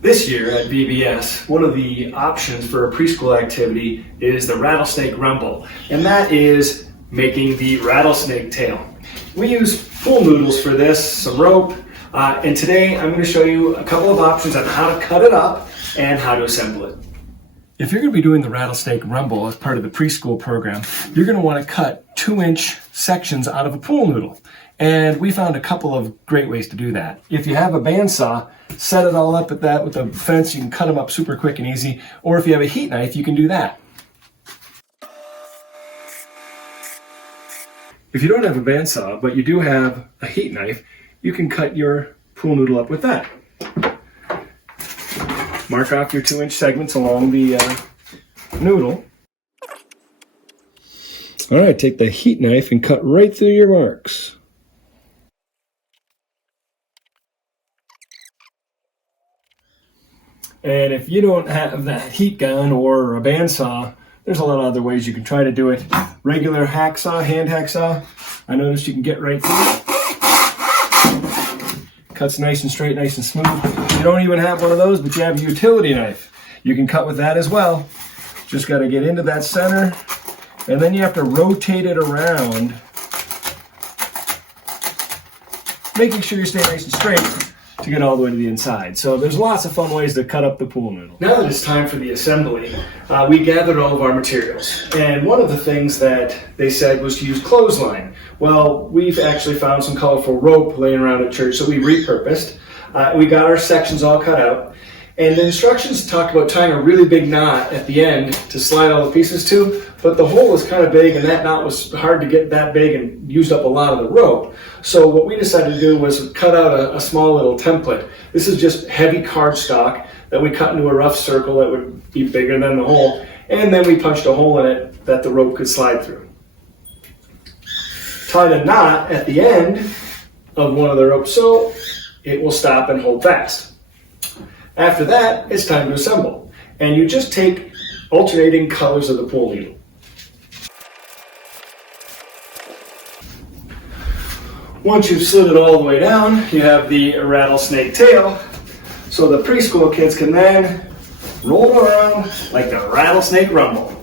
This year at VBS, one of the options for a preschool activity is the Rattlesnake Rumble, and that is making the rattlesnake tail. We use pool noodles for this, some rope, and today I'm going to show you a couple of options on how to cut it up and how to assemble it. If you're going to be doing the Rattlesnake Rumble as part of the preschool program, you're going to want to cut 2-inch sections out of a pool noodle. And we found a couple of great ways to do that. If you have a bandsaw, set it all up at that with a fence. You can cut them up super quick and easy. Or if you have a heat knife, you can do that. If you don't have a bandsaw, but you do have a heat knife, you can cut your pool noodle up with that. Mark off your 2-inch segments along the noodle. All right, take the heat knife and cut right through your marks. And if you don't have that heat gun or a bandsaw, there's a lot of other ways you can try to do it. Regular hacksaw, hand hacksaw, I noticed you can get right through it. Cuts nice and straight, nice and smooth. You don't even have one of those, but you have a utility knife. You can cut with that as well. Just got to get into that center, and then you have to rotate it around, making sure you stay nice and straight to get all the way to the inside. So there's lots of fun ways to cut up the pool noodle. Now that it's time for the assembly, we gathered all of our materials. And one of the things that they said was to use clothesline. Well, we've actually found some colorful rope laying around at church, so we repurposed. We got our sections all cut out. And the instructions talked about tying a really big knot at the end to slide all the pieces to, but the hole was kind of big and that knot was hard to get that big and used up a lot of the rope. So what we decided to do was cut out a small little template. This is just heavy cardstock that we cut into a rough circle that would be bigger than the hole, and then we punched a hole in it that the rope could slide through. Tied a knot at the end of one of the ropes so it will stop and hold fast. After that, it's time to assemble. And you just take alternating colors of the pool needle. Once you've slid it all the way down, you have the rattlesnake tail. So the preschool kids can then roll around like the Rattlesnake Rumble.